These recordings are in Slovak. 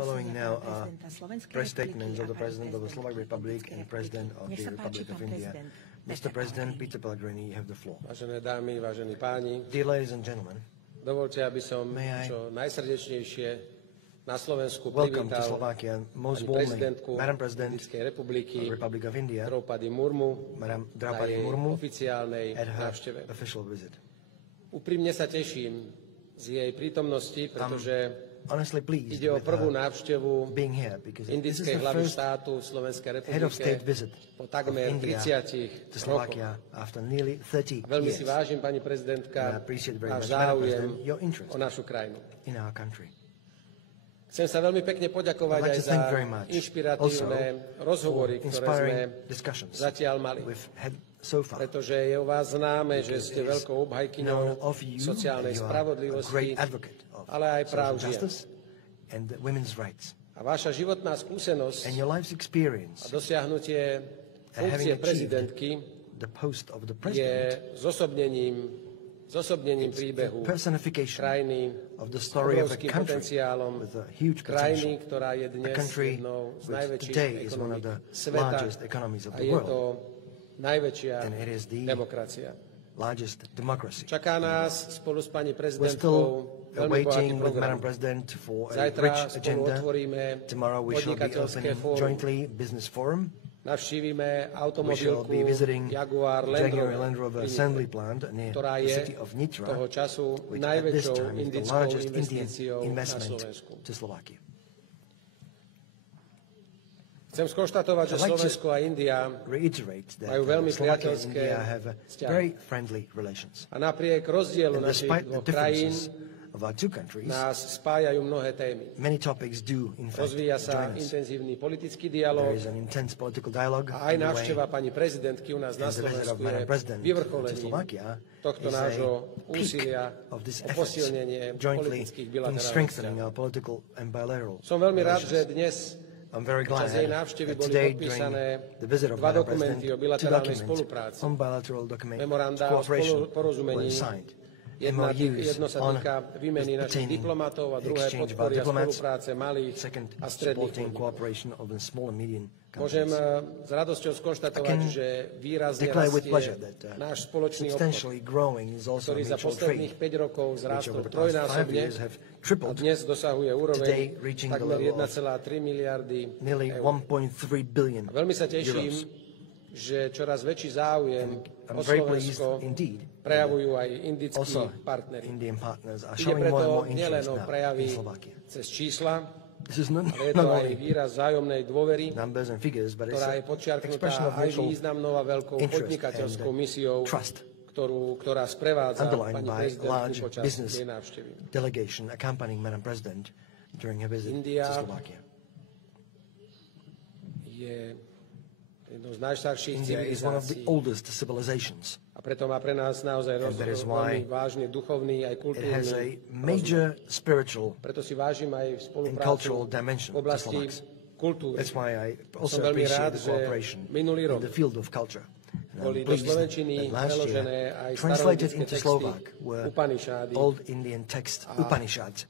Following now are press statements of the President of the Slovak Republic and President of the Republic of India. Mr. President Peter Pellegrini, you have the floor. Vážené dámy, vážení páni, Dear ladies and gentlemen, dovolte, aby som čo najsrdečnejšie na Slovensku welcome to privítal Slovakia most pani warmly, prezidentku Madam President Indickej republiky of the Republic of India, Draupadi Murmu Madam na Draupadi jej Murmu, oficiálnej at her návšteve. official visit. Úprimne sa teším z jej prítomnosti, pretože Honestly pleased ide o with prvú her návštevu being here because this is indickej the hlavy first štátu v Slovenskej head of state republike visit po of takmer India 30 to rokoch. Slovakia after nearly 30 Veľmi years. si vážim, pani And I prezidentka, appreciate very váš much, Madam záujem President, your interest o našu krajinu. in our country. Chcem sa veľmi pekne poďakovať I'd like aj to za thank very much inšpiratívne rozhovory, for ktoré sme inspiring discussions zatiaľ mali. we've had so far. Pretože je o vás známe, že ste veľkou obhajkyňou Known of you, sociálnej you are a spravodlivosti, great advocate of ale aj práv social žien. justice and women's rights. A vaša životná skúsenosť And your life's a experience dosiahnutie having funkcie achieved prezidentky the post of the je president, zosobnením príbehu personification krajiny of the s story of a obrovským country potenciálom, with a huge krajiny, potential, ktorá je a dnes country jednou z which najväčších today is one of ekonomík the sveta largest economies of a the je to world, najväčšia and it is the demokracia. largest democracy. Čaká nás spolu s pani We're prezidentkou still veľmi bohatý waiting with program. Madam President for a Zajtra rich spolu agenda. otvoríme Tomorrow we shall be podnikateľské opening fórum. jointly business forum. Navštívime We shall automobilku be visiting Jaguar Jaguar Land Land Rover Rover, assembly plant near ktorá the je city of Nitra, toho času which at this najväčšou time is the indickou largest Indian investíciou na investment Slovensku. to Slovakia. Chcem skonštatovať, že I'd like to Slovensko a India Reiterate that majú veľmi Slovakia and priateľské India have vzťahy. very friendly relations. A napriek rozdielu And našich despite the dvoch krajín differences of our two countries, nás spájajú mnohé témy. many topics do in fact Rozvíja sa join us. intenzívny politický There dialog is an intense political dialogue a aj underway, návšteva pani prezidentky u nás na and the visit of Slovensku Madam je President to vyvrcholením Slovakia tohto is a nášho peak úsilia of this o efforts posilnenie jointly politických in bilaterálnych strengthening vzťahov. our political and bilateral Som veľmi rád, že relations. dnes I'm very glad počas jej návštevy that boli today podpísané during the visit of dva Madam dokumenty President, o two bilaterálnej documents spolupráci. on bilateral document Memoranda o cooperation were porozumení. signed. Jedno MOUs sa on týka výmeny našich pertaining diplomatov a druhé exchange of our podporia diplomats, spolupráce malých second a stredných supporting podnikov. cooperation of the small and medium Môžem companies. s radosťou skonštatovať, I can že výrazne declare with pleasure rastie that náš spoločný obchod, substantially growing is also ktorý za mutual posledných trade, 5 rokov which zrástol over the past 5 trojnásobne years have a tripled, dnes dosahuje úroveň today reaching the takmer level of 1,3 miliardy nearly eur. 1.3 billion A veľmi sa teším, euros. že čoraz väčší záujem I'm o very pleased Slovensko indeed prejavujú aj indickí also partneri. Indian partners are Ide showing more and preto more nielen interest o now prejavy in Slovakia. cez čísla, This is not ale je to aj only výraz vzájomnej dôvery, numbers and figures, but it's ktorá je an podčiarknutá expression of aj mutual významnou a veľkou interest podnikateľskou and misiou, trust ktorá sprevádza underlined pani by prezidentku large počas business jej návštevy. delegation accompanying Madam President during her visit India to Slovakia. Je jednou z najstarších India is one of the civilizácií oldest civilizations. a preto má pre nás naozaj that is why veľmi vážny duchovný aj It has kultúrny a major spiritual Preto si vážim aj and spoluprácu cultural dimension v to oblasti Slovaks. kultúry. That's why I also Som veľmi appreciate rád, the že cooperation minulý in rok the field of culture. And boli I'm do pleased slovenčiny that last preložené year, aj translated staroindické into texty Slovak were Upanishády. Old Indian text Upanishads.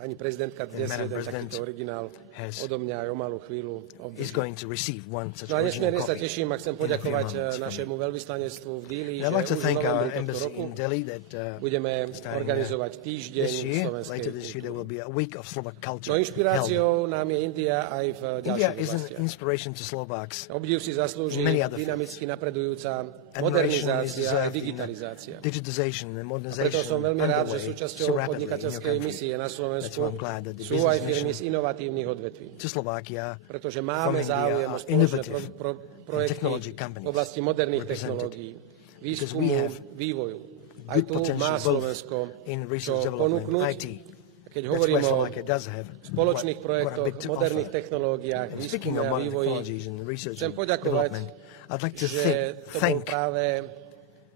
Pani prezidentka dnes Madam jeden President takýto originál has- odo mňa aj o malú chvíľu Is obdrží. going to receive one such No a original nesmierne sa copy teším a chcem in a few poďakovať moments from našemu me. veľvyslanectvu v Dili, I'd like to že už v thank our novembri tohto embassy roku in Delhi that budeme starting, organizovať týždeň this year, slovenskej later this year, there will be a week of Slovak culture No held. inšpiráciou nám je India aj v India ďalších is an oblastiach. inspiration to Slovaks. Obdiv si zaslúži Many other dynamicky napredujúca Admiration is modernizácia a deserved in digitalizácia. digitization and Preto modernization som veľmi rád, že underway súčasťou so rapidly in your podnikateľskej country. misie na That's Slovensku why I'm glad that the sú aj business firmy z mission inovatívnych odvetví. to Slovakia Pretože from máme India záujem o are spoločné innovative projekty technology v companies oblasti moderných represented. technológií, we výskumu, have vývoju. Aj good tu potential má both Slovensko in research čo development ponúknuť. IT. Keď That's hovorím where o Slovakia does have spoločných quite a projektoch, bit to moderných offer. technológiách, And speaking výskume of a modern vývoji, technologies and research chcem and poďakovať, development, I'd like to že to bol thank práve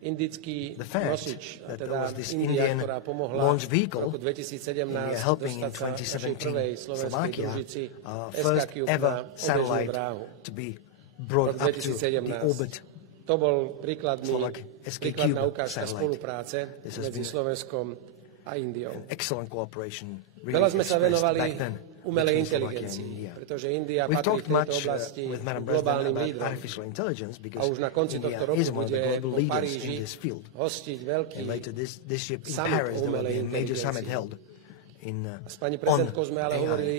indický the fact nosič, a that there teda was this India, Indian ktorá pomohla launch v vehicle roku 2017 helping in dostať sa našej 2017 prvej slovenskej Slovakia, družici first SK-Cube ever na obežnú satellite dráhu. to be Rok brought up to the 2017. orbit. To bol príkladná SK-Cube ukážka satellite. spolupráce This has medzi been Slovenskom a Indiou. Excellent cooperation. Veľa sme sa expressed venovali back then umelej between Slovakia and inteligencii, India. pretože India We've patrí talked v tejto much oblasti with Madam globálnym President lídrom. about artificial intelligence A because už na konci India tohto roku is one of bude the global po leaders Paríži in this field. hostiť veľký And later this year in summit Paris o there will umelej be a major summit inteligencii. held S pani on prezidentkou sme ale AI. hovorili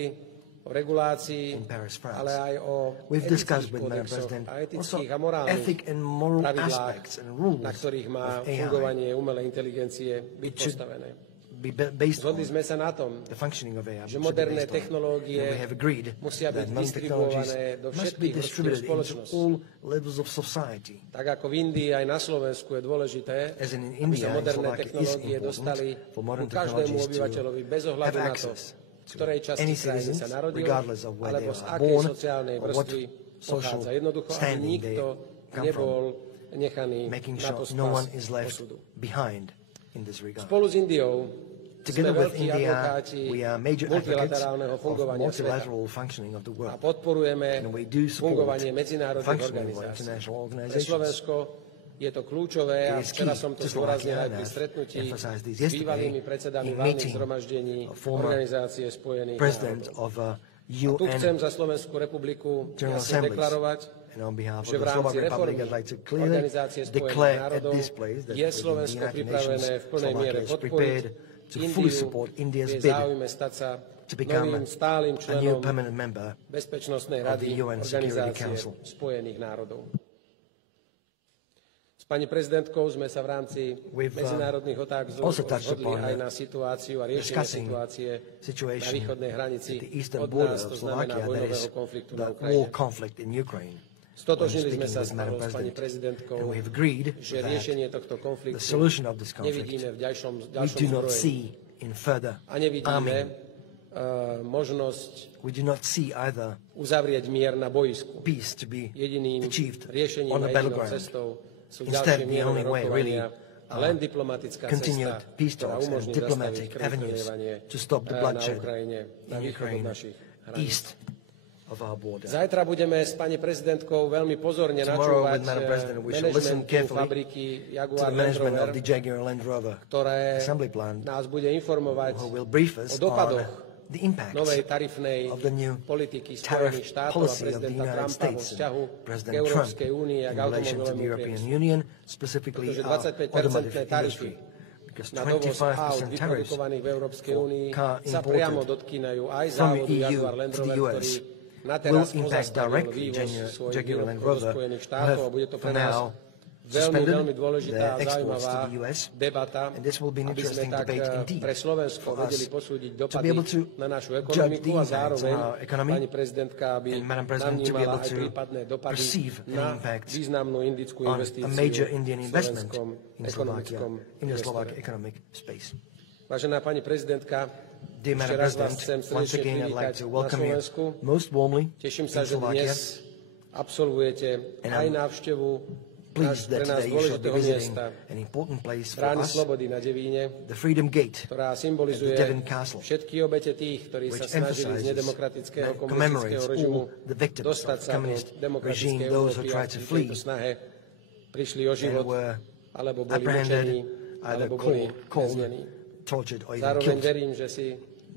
o regulácii, in Paris, France. ale aj o We've discussed etických with Madam kódexoch President a also etických a morálnych ethic and moral pravidlách, aspects and rules na ktorých má of AI fungovanie umelej inteligencie byť should postavené. be based on Zhodli sme sa na tom, the functioning of AI. že moderné technológie we have agreed musia byť that modern technologies distribuované do must be všetkých vrstiev distributed into spoločnosti. all levels of society. Tak ako v Indii, aj na Slovensku je dôležité, As in aby India, sa in moderné Slovakia is technológie important dostali for modern ku každému technologies to obyvateľovi bez ohľadu have na to, access v ktorej časti any krajiny citizens, sa narodil, regardless of where alebo they z are akej born sociálnej or what vrstvy social pochádza. Jednoducho, aby standing they nikto come nebol nechaný making na sure pospas no one is left osudu. behind in this regard. Spolu s Indiou sme Together with veľkí India, advokáti we are major advocates multilaterálneho of fungovania sveta multilateral functioning of the a world. podporujeme And we do support fungovanie medzinárodných functioning of organizácií. international Pre organizations. Slovensko je to kľúčové a It is včera key som to to zdôraznil Slovakia, aj pri and I've stretnutí emphasized this s yesterday bývalými predsedami in valných meeting zhromaždení a former Organizácie spojených President národov. of Tu chcem UN za Slovenskú republiku General jasne Assemblies. deklarovať, and on behalf of že v the rámci Slovak Republic, reformy I'd like to clearly Organizácie spojených declare at národov this place that je within the Slovensko United pripravené Nations, v plnej miere Slovakia is podporiť prepared to fully support Indiu India's v jej bid záujme stať sa to become novým stálym a new členom permanent member Bezpečnostnej of rady the UN Security Organizácie Council. spojených národov. S pani prezidentkou sme sa v rámci medzinárodných otázok also touched zhodli upon aj na situáciu a riešenie discussing situácie na situation východnej hranici at the eastern od border nás, of to znamená Slovakia, that vojnového is konfliktu the na war Ukrajine. conflict in Ukraine. Stotožnili sme When sa speaking with Madam s pani President, prezidentkou, and we have agreed že that riešenie tohto the konfliktu solution of this conflict nevidíme v ďalšom we do not zbrojení see in further a nevidíme arming. možnosť We do not see either uzavrieť mier na boisku. peace to be Jediným achieved riešením on a a jedinou battleground. cestou sú Instead, ďalšie the mierové only way really rokovania a len diplomatická continued cesta, peace ktorá talks and umožní diplomatic zastaviť krv avenues prelievanie to stop the na bloodshed Ukrajine, na in východ od Ukraine, našich hraníc. east of our border. Zajtra budeme s pani prezidentkou veľmi pozorne Tomorrow načúvať with Madam President, we shall listen manažmentu carefully fabriky to Jaguar the Land management Rover, of the Jaguar Land Rover ktoré assembly plant, nás bude informovať who will brief o us dopadoch on the impacts novej tarifnej of the new politiky tariff Spojených štátov a policy of the prezidenta United Trumpa vo States vzťahu and k President Trump Európskej únii a in k relation to the automobilovému European priemyslu. Union, specifically Pretože our 25% automotive tarify industry. Because na dovoz aut 25% tariffs vyprodukovaných v Európskej for únii car sa imported priamo dotkýnajú aj from závodu EU Jaguar Land to the Rover, US ktorý na will teraz impact pozastavil directly vývoz svojich Jaguar Land výrobkov do Rover, Spojených who štátov a have bude to pre for nás now veľmi, suspended veľmi dôležitá their a exports zaujímavá to the US, debata, and this will be an aby sme interesting tak debate indeed pre Slovensko for us vedeli posúdiť to be dopady able to na našu judge ekonomiku the a impacts zároveň on our economy, pani prezidentka, aby and Madam President to be navnímala able aj to prípadné dopady perceive an na impact významnú indickú on investíciu a major Indian v investment slovenskom in Slovakia, ekonomickom in the Slovak priestore. economic space. Vážená pani prezidentka, Dear ešte Madam raz vás President, chcem once srdečne again I'd privítať like to na welcome you Slovensku. most warmly Teším in sa, že Slovakia. dnes absolvujete And aj I'm návštevu Pleased pre that nás today you shall be dôležitého visiting miesta, an important place for Brány us, Slobody na Devíne, the Freedom Gate, ktorá at symbolizuje the Devon Castle, všetky obete tých, ktorí sa which snažili z emphasizes, nedemokratického that komunistického commemorates režimu all the victims dostať of sa do communist demokratickej regime, those who Európy a tried to v flee tejto snahe prišli o and život, were alebo boli apprehended, mučení, either alebo boli called, väznení. tortured, or even Zároveň killed. verím, že si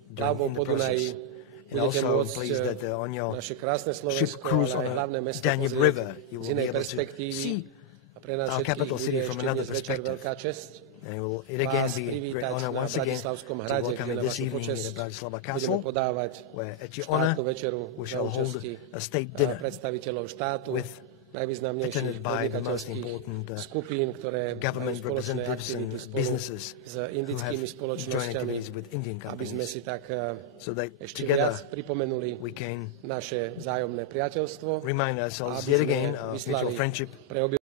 plavbou in the po Dunaji process. And budete also môcť pleased that on your naše krásne ship Slovensko, cruise ale aj on hlavné the mesto Danube pozrieť River, you z will be inej able to perspektívy. see A pre nás our všetkých capital bude city from ešte another dnes večer perspective. veľká česť And it will again vás be a great privítať honor na once again Bratislavskom to hrade, welcome kde you na this vašu evening in počesť the Bratislava budeme Castle, podávať where at your štátnu honor večeru we za shall hold účasti a state dinner predstaviteľov štátu, with najvýznamnejších attended by the most podnikateľských important skupín, ktoré majú government spoločné representatives aktivity and spolu businesses s who have indickými joint spoločnosťami, activities with Indian aby sme companies, si tak so that ešte together viac pripomenuli we can naše vzájomné priateľstvo remind a ourselves aby yet sme again our vyslali mutual friendship pre